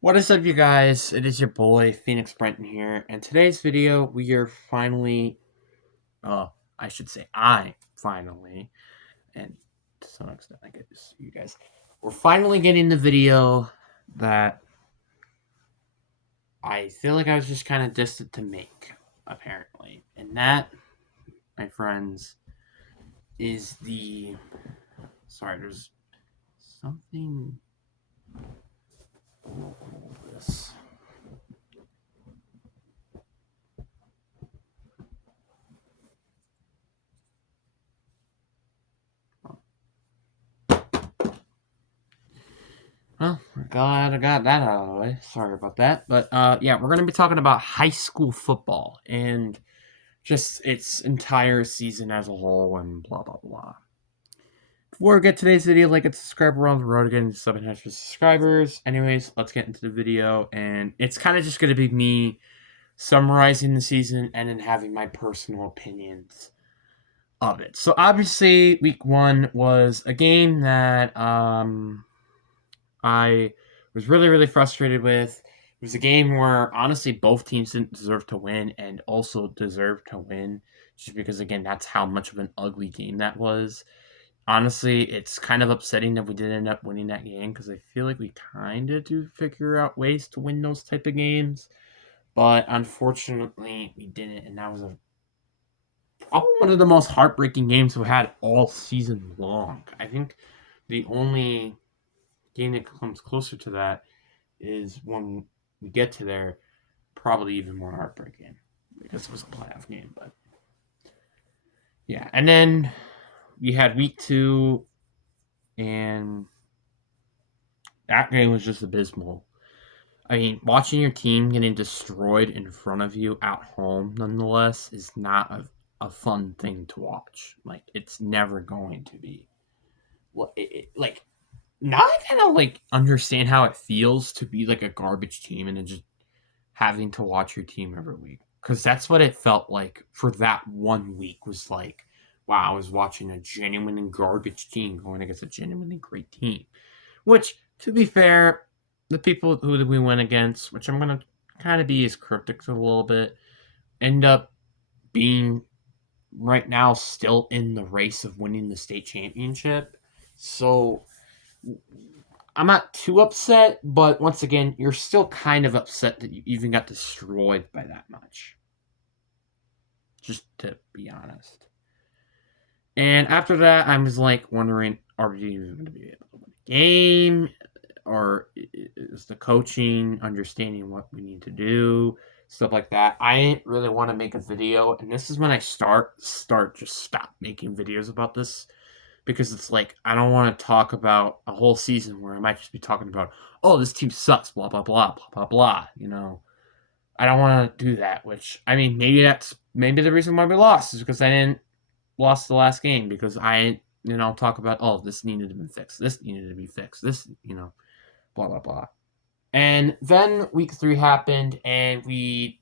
What is up, you guys? It is your boy Phoenix Brenton here, and today's video we are finally, I should say, I finally, and to some extent, I get to see you guys. We're finally getting the video that I feel like I was just kind of destined to make, apparently, and that, my friends, is the. Sorry, there's something. This. Well, glad I got that out of the way. Sorry about that. But yeah, we're going to be talking about high school football and just its entire season as a whole and blah, blah, blah. Before we get today's video, like and subscribe. We're on the road again to 700 subscribers. Anyways, let's get into the video. And it's kind of just going to be me summarizing the season and then having my personal opinions of it. So obviously, week one was a game that I was really, really frustrated with. It was a game where honestly both teams didn't deserve to win and also deserved to win, just because again that's how much of an ugly game that was. Honestly, it's kind of upsetting that we did end up winning that game because I feel like we kind of do figure out ways to win those type of games, but unfortunately we didn't, and that was probably one of the most heartbreaking games we had all season long. I think the only game that comes closer to that is when we get to there, probably even more heartbreaking because it was a playoff game. But yeah, and then we had week two, and that game was just abysmal. I mean, watching your team getting destroyed in front of you at home, nonetheless, is not a fun thing to watch. Like, it's never going to be. Well, like, now I kind of like understand how it feels to be like a garbage team and then just having to watch your team every week, because that's what it felt like for that one week. Was like, wow, I was watching a genuinely garbage team going against a genuinely great team. Which, to be fair, the people who we went against, which I'm gonna kind of be as cryptic a little bit, end up being right now still in the race of winning the state championship. So I'm not too upset, but once again, you're still kind of upset that you even got destroyed by that much. Just to be honest. And after that, I was like wondering, are we even going to be able to win a game? Or is the coaching understanding what we need to do? Stuff like that. I didn't really want to make a video, and this is when I just stop making videos about this, because it's like I don't want to talk about a whole season where I might just be talking about, oh, this team sucks, blah blah blah blah blah blah. I don't want to do that. Which, I mean, maybe the reason why we lost is because I didn't lost the last game, because I didn't talk about, oh, this needed to be fixed, this needed to be fixed, this blah blah blah. And then week three happened, and we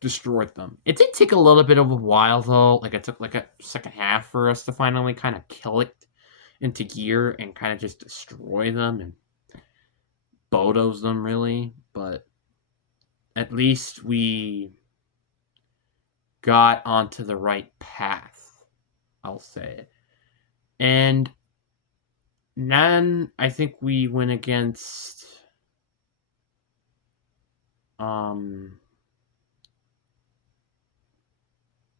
destroyed them. It did take a little bit of a while though. Like, it took like a second half for us to finally kind of kill it into gear and kind of just destroy them and Bodos them, really. But at least we got onto the right path, I'll say. And then I think we went against um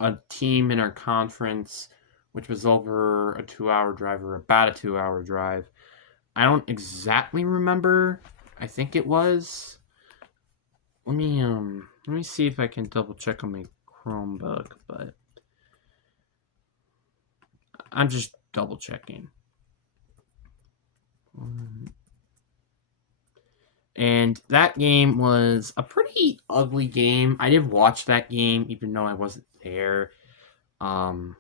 a team in our conference, which was over a 2 hour drive, or about a 2 hour drive. I don't exactly remember. I think it was. Let me see if I can double check on my Chromebook, but I'm just double checking. And that game was a pretty ugly game. I did watch that game even though I wasn't there. Um,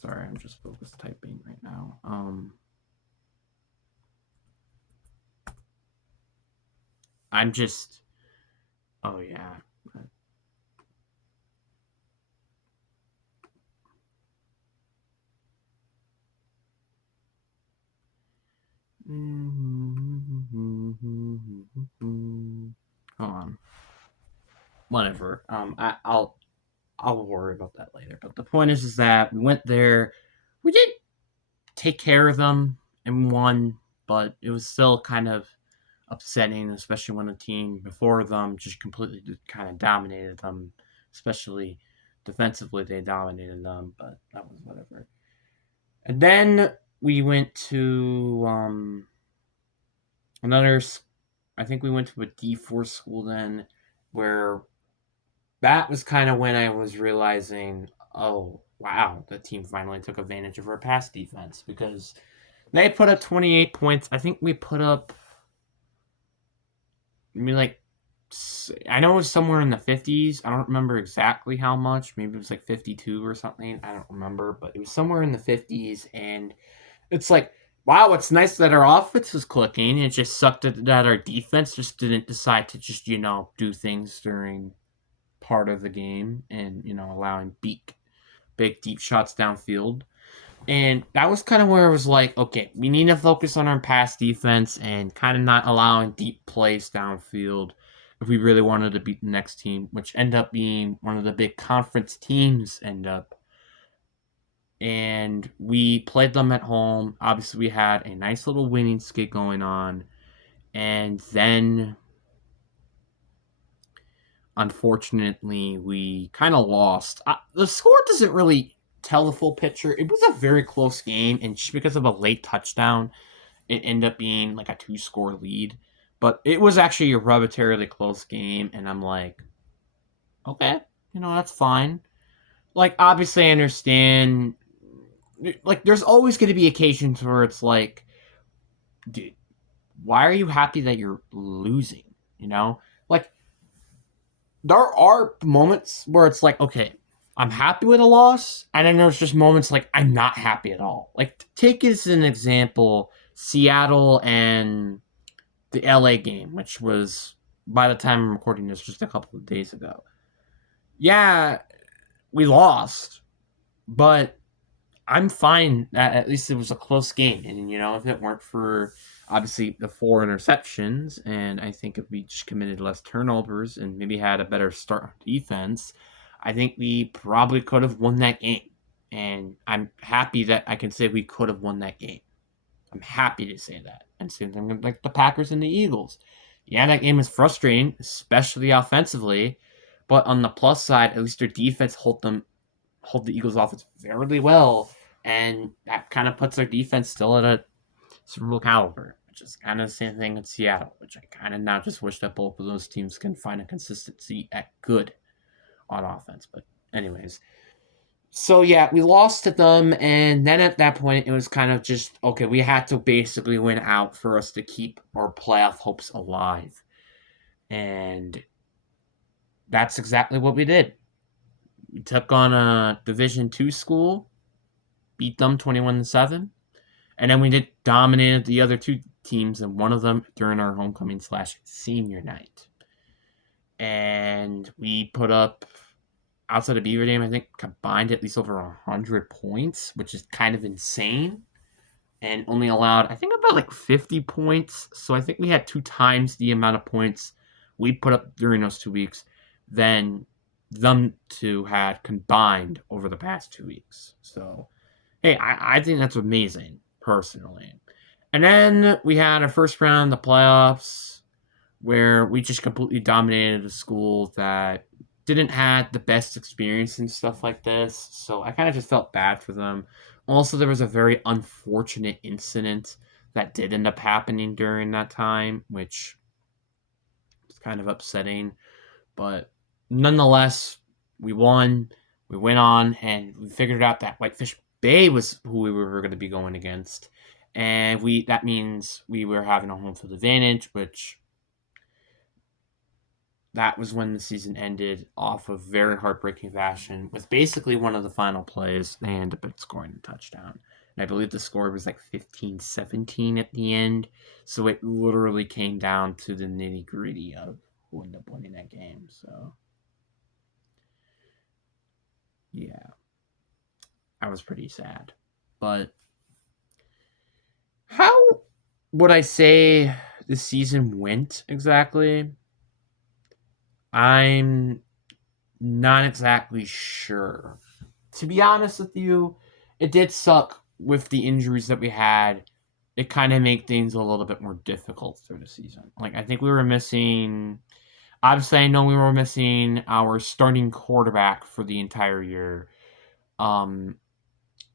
Sorry, I'm just focus typing right now. I'm just. Oh yeah. Hold on. Whatever. I'll worry about that later. But the point is that we went there. We did take care of them and won, but it was still kind of upsetting, especially when the team before them just completely kind of dominated them, especially defensively. They dominated them, but that was whatever. And then we went to another. I think we went to a D4 school then, where that was kind of when I was realizing, oh wow, the team finally took advantage of our pass defense because they put up 28 points. I think we put up, I mean, like, I know it was somewhere in the 50s. I don't remember exactly how much. Maybe it was like 52 or something. I don't remember, but it was somewhere in the 50s. And it's like, wow, it's nice that our offense was clicking. It just sucked that our defense just didn't decide to just, do things during part of the game and, allowing big deep shots downfield. And that was kind of where it was like, okay, we need to focus on our pass defense and kind of not allowing deep plays downfield if we really wanted to beat the next team, which ended up being one of the big conference teams end up. And we played them at home. Obviously, we had a nice little winning skid going on. And then, unfortunately, we kind of lost. The score doesn't really tell the full picture. It was a very close game, and just because of a late touchdown, it ended up being like a 2-score lead. But it was actually a arbitrarily close game, and I'm like, okay, that's fine. Like, obviously, I understand. Like, there's always going to be occasions where it's like, dude, why are you happy that you're losing? Like, there are moments where it's like, okay, I'm happy with a loss, and then there's just moments like I'm not happy at all. Like, take as an example Seattle and the LA game, which was, by the time I'm recording this, just a couple of days ago. Yeah, we lost, but I'm fine. At least it was a close game. And, if it weren't for obviously the 4 interceptions, and I think if we just committed less turnovers and maybe had a better start on defense, I think we probably could have won that game. And I'm happy that I can say we could have won that game. I'm happy to say that. And same thing with like the Packers and the Eagles. Yeah, that game is frustrating, especially offensively. But on the plus side, at least their defense hold the Eagles offense very well, and that kind of puts their defense still at a Super Bowl caliber, which is kind of the same thing in Seattle. Which I kind of now just wish that both of those teams can find a consistency at good on offense. But anyways, so yeah, we lost to them, and then at that point, it was kind of just okay. We had to basically win out for us to keep our playoff hopes alive, and that's exactly what we did. We took on a Division II school, beat them 21-7, and then we did dominated the other two teams, and one of them during our homecoming/senior night, and we put up outside of Beaver Dam, I think combined at least over 100 points, which is kind of insane. And only allowed, I think, about like 50 points. So I think we had 2 times the amount of points we put up during those 2 weeks than them two had combined over the past 2 weeks. So, hey, I think that's amazing, personally. And then we had our first round of the playoffs where we just completely dominated a school that didn't have the best experience and stuff like this. So I kind of just felt bad for them. Also, there was a very unfortunate incident that did end up happening during that time, which was kind of upsetting. But nonetheless, we won. We went on and we figured out that Whitefish Bay was who we were going to be going against. And that means we were having a home field advantage, which that was when the season ended off of very heartbreaking fashion with basically one of the final plays. They ended up scoring a touchdown. And I believe the score was like 15-17 at the end. So it literally came down to the nitty gritty of who ended up winning that game. So, yeah, I was pretty sad. But how would I say the season went exactly? I'm not exactly sure. To be honest with you, it did suck with the injuries that we had. It kind of made things a little bit more difficult through the season. Like, I think we were missing. Obviously, I know we were missing our starting quarterback for the entire year, um,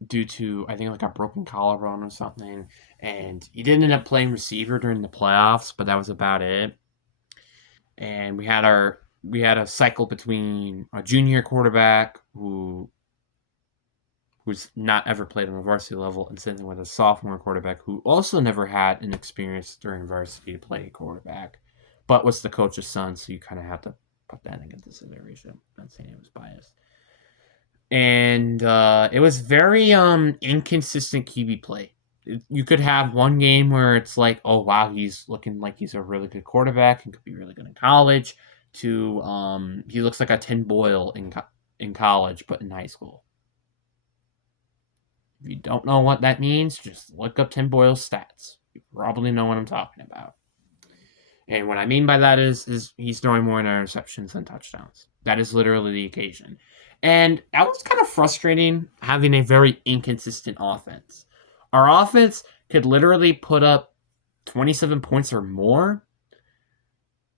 due to I think like a broken collarbone or something, and he did end up playing receiver during the playoffs, but that was about it. And we had a cycle between a junior quarterback who's not ever played on the varsity level, and sitting with a sophomore quarterback who also never had an experience during varsity to play quarterback, but was the coach's son, so you kind of have to put that into consideration. I'm not saying it was biased. And it was very inconsistent QB play. You could have one game where it's like, oh wow, he's looking like he's a really good quarterback and could be really good in college. To he looks like a Tin Boyle in college, but in high school. If you don't know what that means, just look up Tim Boyle's stats. You probably know what I'm talking about. And what I mean by that is he's throwing more interceptions than touchdowns. That is literally the occasion. And that was kind of frustrating having a very inconsistent offense. Our offense could literally put up 27 points or more,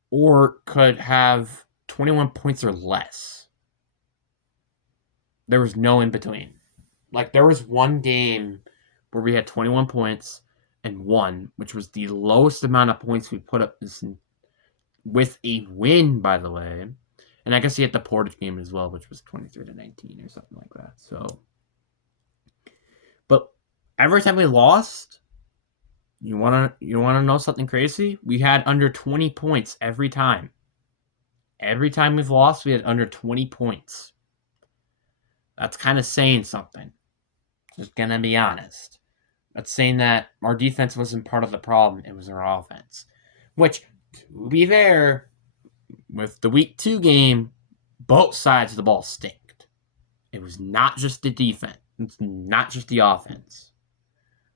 or could have 21 points or less. There was no in between. Like, there was one game where we had 21 points and won, which was the lowest amount of points we put up with a win, by the way. And I guess he had the Portage game as well, which was 23-19 or something like that. So, but every time we lost, you wanna know something crazy? We had under 20 points every time. Every time we've lost, we had under 20 points. That's kind of saying something. Just gonna be honest. That's saying that our defense wasn't part of the problem, it was our offense. Which, to be fair, with the week 2 game, both sides of the ball stinked. It was not just the defense, it's not just the offense.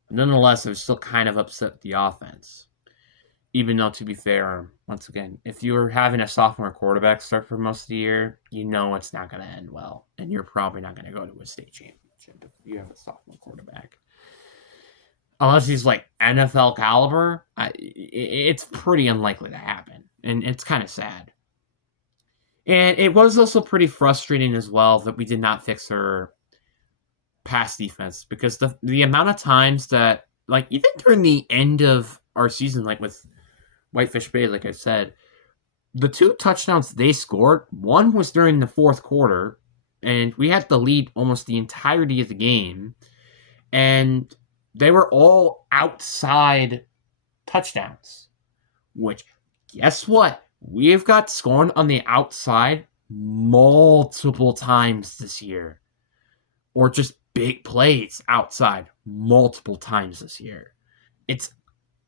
But nonetheless, it was still kind of upset with the offense. Even though, to be fair, once again, if you're having a sophomore quarterback start for most of the year, you know it's not going to end well. And you're probably not going to go to a state championship if you have a sophomore quarterback. Unless he's like NFL caliber, it's pretty unlikely to happen. And it's kind of sad. And it was also pretty frustrating as well that we did not fix our pass defense, because the amount of times that, like, even during the end of our season, like with Whitefish Bay, like I said, the 2 touchdowns they scored, one was during the fourth quarter, and we had the lead almost the entirety of the game, and they were all outside touchdowns. Which, guess what? We've got scored on the outside multiple times this year. Or just big plays outside multiple times this year. It's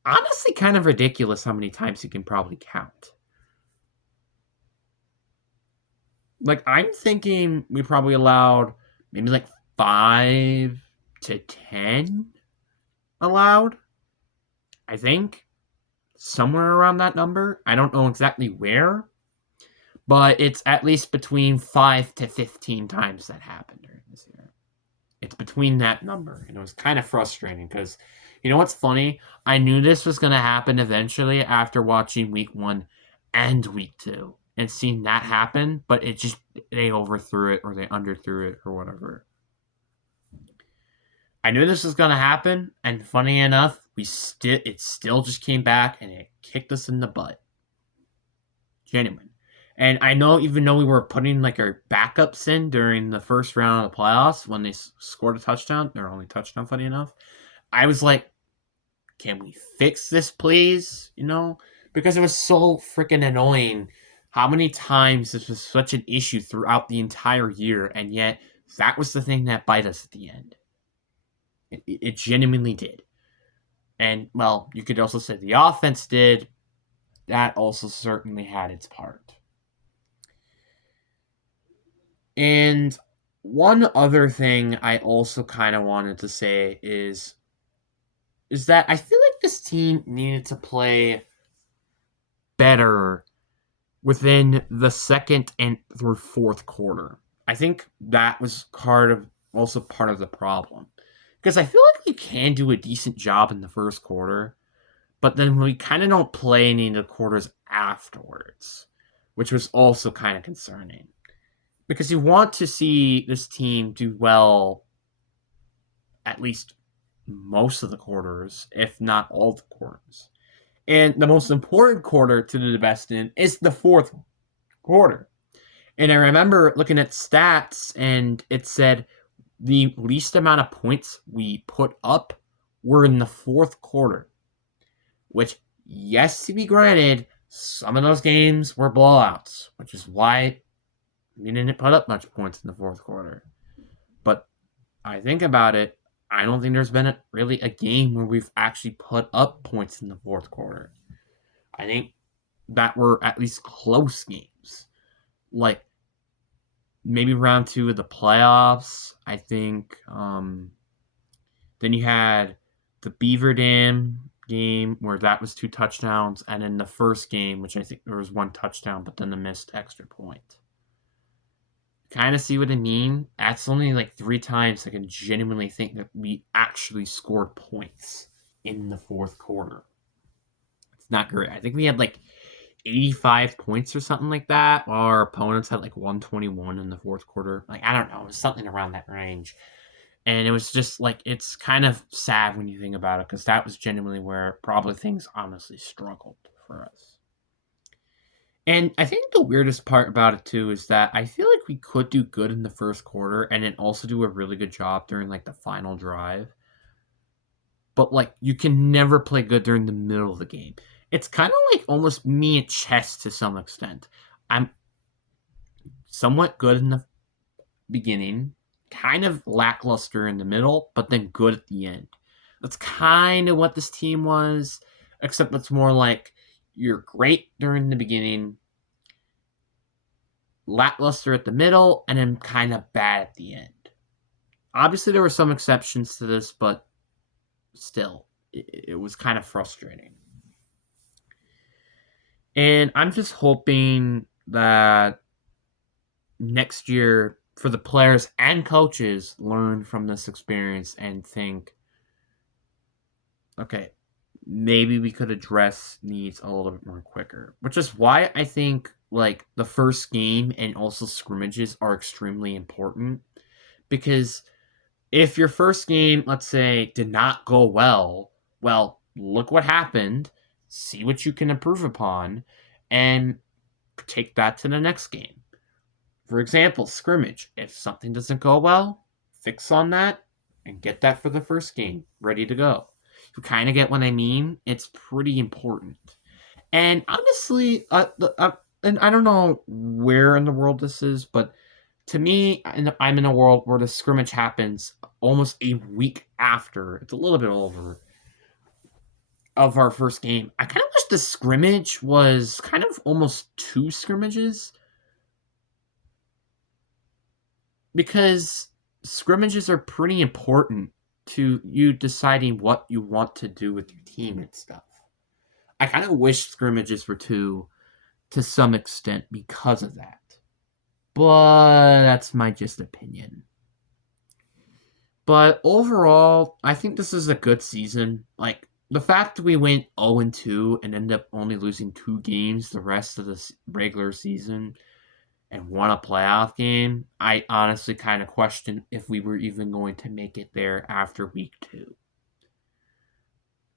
honestly kind of ridiculous how many times you can probably count. Like, I'm thinking we probably allowed maybe like 5 to 10 allowed. I think somewhere around that number. I don't know exactly where, but it's at least between 5 to 15 times that happened during this year. It's between that number, and it was kind of frustrating because, you know what's funny? I knew this was going to happen eventually after watching week 1 and week 2 and seeing that happen, but they overthrew it or they underthrew it or whatever. I knew this was going to happen, and funny enough, it still just came back and it kicked us in the butt. Genuine. And I know, even though we were putting like our backups in during the first round of the playoffs when they scored a touchdown, their only touchdown, funny enough, I was like, can we fix this, please? You know, because it was so freaking annoying how many times this was such an issue throughout the entire year, and yet that was the thing that bit us at the end. It genuinely did. And, well, you could also say the offense did. That also certainly had its part. And one other thing I also kind of wanted to say is that I feel like like this team needed to play better within the second and through fourth quarter. I think that was also part of the problem. Because I feel like we can do a decent job in the first quarter, but then we kind of don't play any of the quarters afterwards, which was also kind of concerning. Because you want to see this team do well at least most of the quarters, if not all the quarters. And the most important quarter to do the best in is the fourth quarter. And I remember looking at stats, and it said the least amount of points we put up were in the fourth quarter. Which, yes, to be granted, some of those games were blowouts, which is why we didn't put up much points in the fourth quarter. But I think about it, I don't think there's been really a game where we've actually put up points in the fourth quarter. I think that were at least close games. Like, maybe round 2 of the playoffs, I think. Then you had the Beaver Dam game where that was 2 touchdowns, and then the first game, which I think there was 1 touchdown, but then the missed extra point. Kind of see what I mean? That's only like 3 times I can genuinely think that we actually scored points in the fourth quarter. It's not great. I think we had like 85 points or something like that, while our opponents had like 121 in the fourth quarter. Like, I don't know, it was something around that range. And it was just like, it's kind of sad when you think about it, because that was genuinely where probably things honestly struggled for us. And I think the weirdest part about it too is that I feel like we could do good in the first quarter and then also do a really good job during like the final drive. But like, you can never play good during the middle of the game. It's kind of like almost me at chess to some extent. I'm somewhat good in the beginning, kind of lackluster in the middle, but then good at the end. That's kind of what this team was, except it's more like you're great during the beginning, lackluster at the middle, and then kind of bad at the end. Obviously, there were some exceptions to this, but still, it was kind of frustrating. And I'm just hoping that next year, for the players and coaches, learn from this experience and think, okay, maybe we could address needs a little bit more quicker. Which is why I think like the first game and also scrimmages are extremely important, because if your first game, let's say, did not go well, look what happened, see what you can improve upon, and take that to the next game. For example, scrimmage. If something doesn't go well, fix on that and get that for the first game ready to go. You kind of get what I mean? It's pretty important. And honestly, and I don't know where in the world this is, but to me, I'm in a world where the scrimmage happens almost a week after. It's a little bit over of our first game. I kind of wish the scrimmage was kind of almost 2 scrimmages, because scrimmages are pretty important to you deciding what you want to do with your team and stuff. I kind of wish scrimmages were 2 to some extent because of that. But that's my just opinion. But overall, I think this is a good season. Like, the fact that we went 0-2 and ended up only losing 2 games the rest of the regular season and won a playoff game, I honestly kind of question if we were even going to make it there after week 2.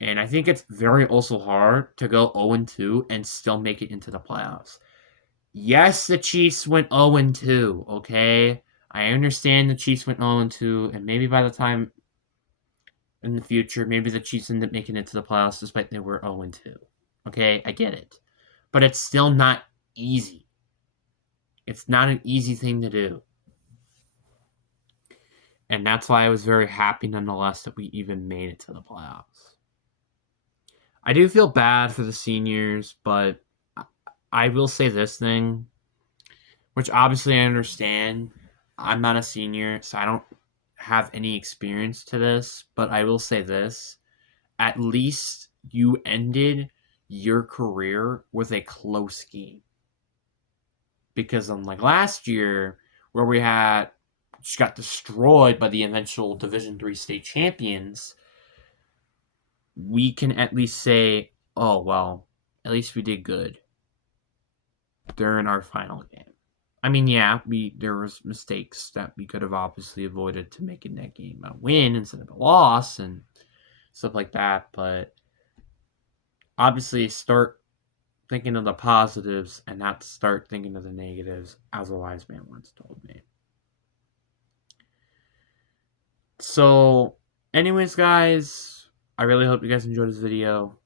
And I think it's very also hard to go 0-2 and still make it into the playoffs. Yes, the Chiefs went 0-2, okay? I understand the Chiefs went 0-2, and maybe by the time in the future, maybe the Chiefs end up making it to the playoffs despite they were 0-2. Okay, I get it. But it's still not easy. It's not an easy thing to do. And that's why I was very happy nonetheless that we even made it to the playoffs. I do feel bad for the seniors, but I will say this thing, which obviously I understand. I'm not a senior, so I don't have any experience to this, but I will say this. At least you ended your career with a close game. Because unlike last year, where we had just got destroyed by the eventual Division III state champions, we can at least say, oh, well, at least we did good during our final game. I mean, yeah, there was mistakes that we could have obviously avoided to making that game a win instead of a loss and stuff like that, but obviously start thinking of the positives and not start thinking of the negatives, as a wise man once told me. So, anyways, guys, I really hope you guys enjoyed this video.